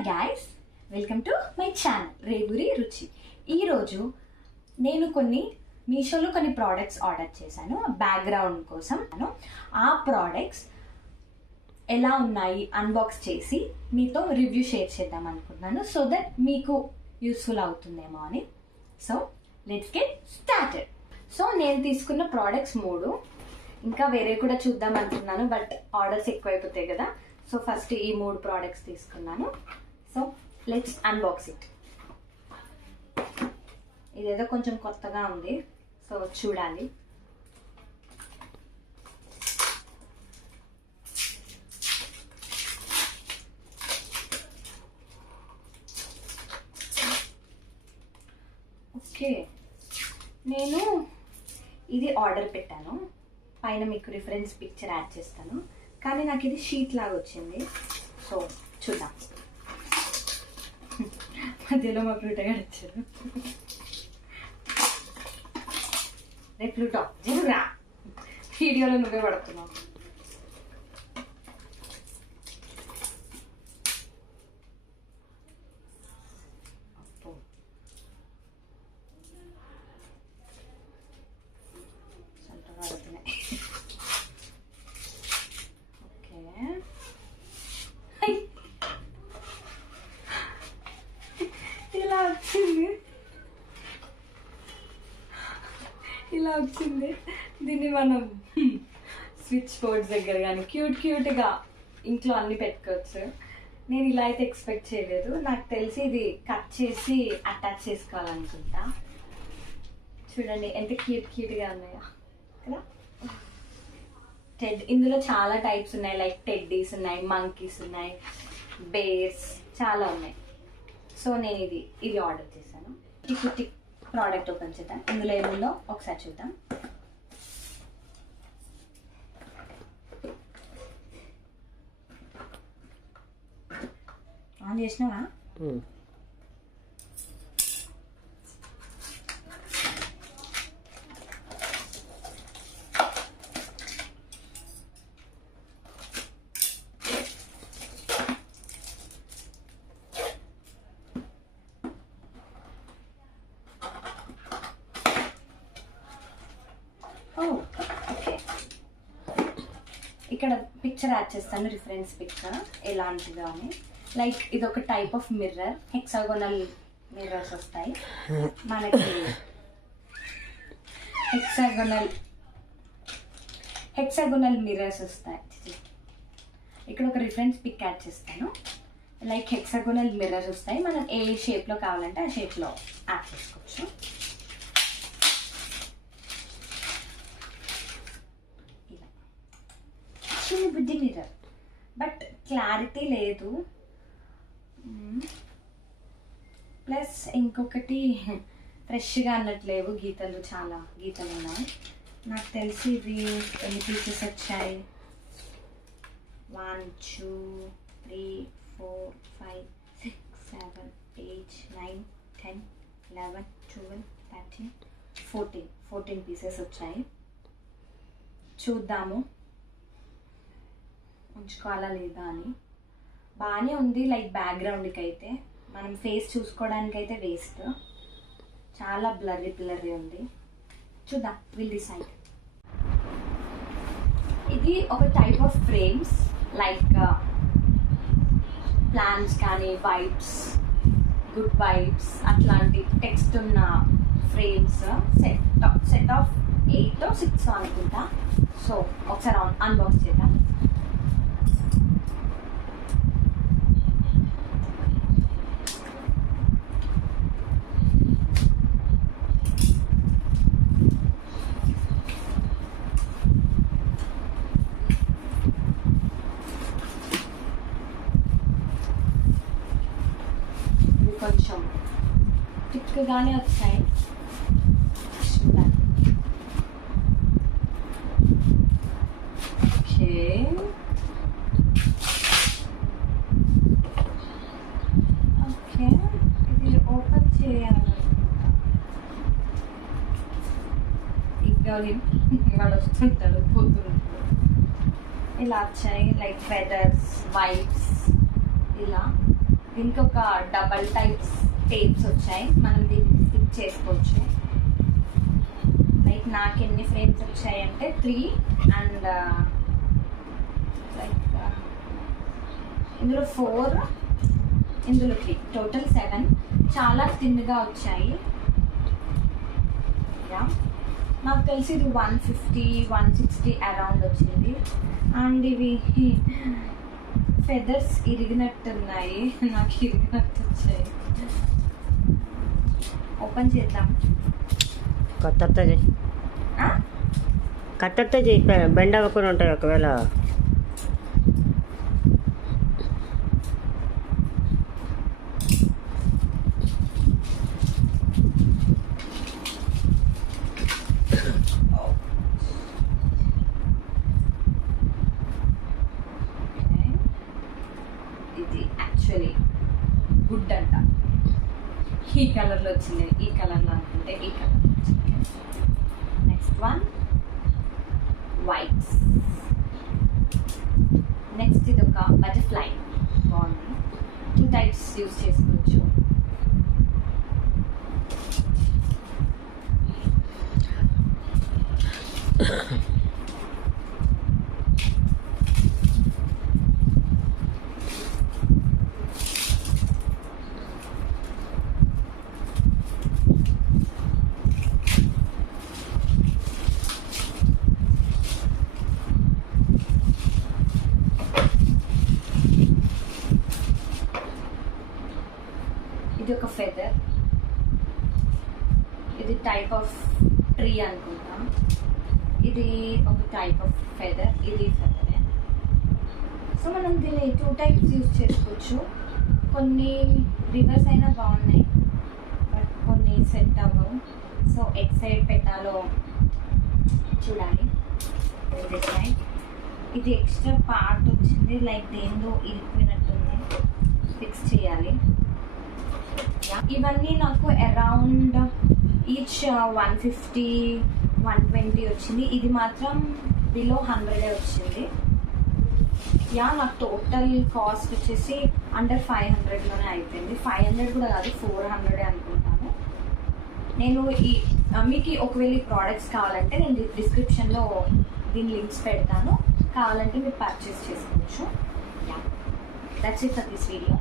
Hi guys, welcome to my channel రేబురి రుచి. ఈరోజు నేను మీషోలో కొన్ని ప్రోడక్ట్స్ ఆర్డర్ చేశాను బ్యాక్గ్రౌండ్ కోసం. ఆ ప్రోడక్ట్స్ ఎలా ఉన్నాయి అన్బాక్స్ చేసి మీతో రివ్యూ షేర్ చేద్దాం అనుకుంటున్నాను, సో దట్ మీకు యూస్ఫుల్ అవుతుందేమో అని. So let's get started. So నేను తీసుకున్న ప్రోడక్ట్స్ 3, ఇంకా వేరే కూడా చూద్దాం అనుకున్నాను, బట్ ఆర్డర్స్ ఎక్కువైపోతాయి కదా. సో ఫస్ట్ ఈ 3 ప్రోడక్ట్స్ తీసుకున్నాను. So let's unbox it. ఇదేదో కొంచెం కొత్తగా ఉంది, సో చూడాలి. ఓకే, నేను ఇది ఆర్డర్ పెట్టాను, పైన మీకు రిఫరెన్స్ పిక్చర్ యాడ్ చేస్తాను. కానీ నాకు ఇది షీట్ లాగా వచ్చింది, సో చూద్దాం. మధ్యలో మా ఫ్లూటో గారు వచ్చారు. రే ఫ్లూటో, జరురా, వీడియోలో నువ్వే పడుతున్నావు. ఇలా వచ్చింది. దీన్ని మనం స్విచ్ బోర్డ్స్ దగ్గర కానీ క్యూట్గా ఇంట్లో అన్ని పెట్టుకోవచ్చు. నేను ఇలా అయితే ఎక్స్పెక్ట్ చేయలేదు. నాకు తెలిసి ఇది కట్ చేసి అటాచ్ చేసుకోవాలనుకుంటా. చూడండి ఎంత క్యూట్గా ఉన్నాయో కదా. ఇందులో చాలా టైప్స్ ఉన్నాయి, లైక్ టెడ్డీస్ ఉన్నాయి, మంకీస్ ఉన్నాయి, బేర్స్ చాలా ఉన్నాయి. సో నేను ఇది ఆర్డర్ చేశాను. కుట్టి ప్రోడక్ట్ ఓపెన్ చేద్దాం. ఇందులో ఏముందో ఒకసారి చూద్దాం. ఆన్ చేసినావా? ఓకే, ఇక్కడ పిక్చర్ యాడ్ చేస్తాను, రిఫరెన్స్ పిక్చర్ ఎలాంటిదో అని. లైక్ ఇది ఒక type of mirror, hexagonal mirrors వస్తాయి మనకి. హెక్సాగోనల్ మిర్రర్స్ వస్తాయి. ఇక్కడ ఒక రిఫరెన్స్ పిక్ యాడ్ చేస్తాను. లైక్ హెక్సాగోనల్ మిర్రర్స్ వస్తాయి, మనం ఏ షేప్లో కావాలంటే ఆ షేప్లో యాడ్ చేసుకోవచ్చు. బుద్ధి మిర్రర్, బట్ క్లారిటీ లేదు. ప్లస్ ఇంకొకటి ఫ్రెష్గా అన్నట్లేవు, చాలా గీతలు ఉన్నాయి. నాకు తెలిసి ఇవి ఎన్ని పీసెస్ వచ్చాయి? 1 2 3 4 5 6 7 8 9 10 11 12 13 14 పీసెస్ వచ్చాయి. చూద్దాము ఉంచుకోవాలా లేదా అని. బాగానే ఉంది, లైక్ బ్యాక్గ్రౌండ్కి అయితే. మనం ఫేస్ చూసుకోవడానికి అయితే వేస్ట్, చాలా బ్లర్రీ ఉంది. చూద్దాం, విల్ డిసైడ్. ఇది ఒక type of frames, like plans కానీ వైబ్స్, గుడ్ వైబ్స్ అట్లాంటి టెక్స్ట్ ఉన్న ఫ్రేమ్స్. సెట్ ఆఫ్ 8 or 6 అనుకుంటా. సో ఒకసారి అన్బాక్స్ చేద్దాం. కొంచెం థిక్గానే వచ్చాయి. ఓకే, ఇది ఓపెన్ చేయాలి. వాడు వస్తుంటాడు కూతురు. ఇలా వచ్చాయి, లైక్ ఫెదర్స్, వైబ్స్, ఇలా దీనికి ఒక డబల్ టైప్స్ టేప్స్ వచ్చాయి, మనం దీన్ని స్టిక్ చేసుకోవచ్చు. లైక్ నాకు ఎన్ని ఫ్రేమ్స్ వచ్చాయి అంటే 3 అండ్ లైక్ ఇందులో 4, ఇందులో 3, టోటల్ 7. చాలా థిన్గా వచ్చాయి. యా, నాకు తెలిసి ఇది 150-160 అరౌండ్ వచ్చింది. అండ్ ఇవి ఫెదర్స్ ఇరిగినట్టున్నాయి, నాకు ఇరిగినట్టు వచ్చాయి. ఓపెన్ చేద్దాం. కత్తర్తో చేయి, కత్తర్తో చేయి, బెండ్ అవ్వకుండా ఉంటాయి ఒకవేళ. ఇది యాక్చువల్లీ గుడ్ అంట. ఈ కలర్లో వచ్చింది, ఈ కలర్లో అనుకుంటే ఈ కలర్ వచ్చింది. Next one whites. నెక్స్ట్ ఇది ఒక బటర్ఫ్లై, బాగుంది. 2 టైప్స్ యూజ్ చేసుకోవచ్చు. ఇది ఒక ఫెదర్, ఇది టైప్ ఆఫ్ ట్రీ అనుకుంటా. ఇది ఒక టైప్ ఆఫ్ ఫెదర్, ఇది ఫెదరే. సో మనం దీన్ని 2 టైప్స్ యూజ్ చేసుకోవచ్చు. కొన్ని రివర్స్ అయినా బాగున్నాయి, బట్ కొన్ని సెట్ అవ్వవు. సో ఎట్ సైడ్ పెట్టాలో చూడాలి. ఇది ఎక్స్ట్రా పార్ట్ వచ్చింది, లైక్ దేందో ఇరిపోయినట్టుంది, ఫిక్స్ చేయాలి. ఇవన్నీ నాకు అరౌండ్ ఈచ్ 150-120 వచ్చింది. ఇది మాత్రం బిలో 100 వచ్చింది. యా, నాకు టోటల్ కాస్ట్ వచ్చేసి అండర్ 500లోనే అయిపోయింది. 500 కూడా కాదు, 400 అనుకుంటాను. నేను మీకు ఒకవేళ ఈ ప్రోడక్ట్స్ కావాలంటే నేను డిస్క్రిప్షన్లో దీని లింక్స్ పెడతాను, కావాలంటే మీరు పర్చేస్ చేసుకోవచ్చు. Yeah, that's it for this video.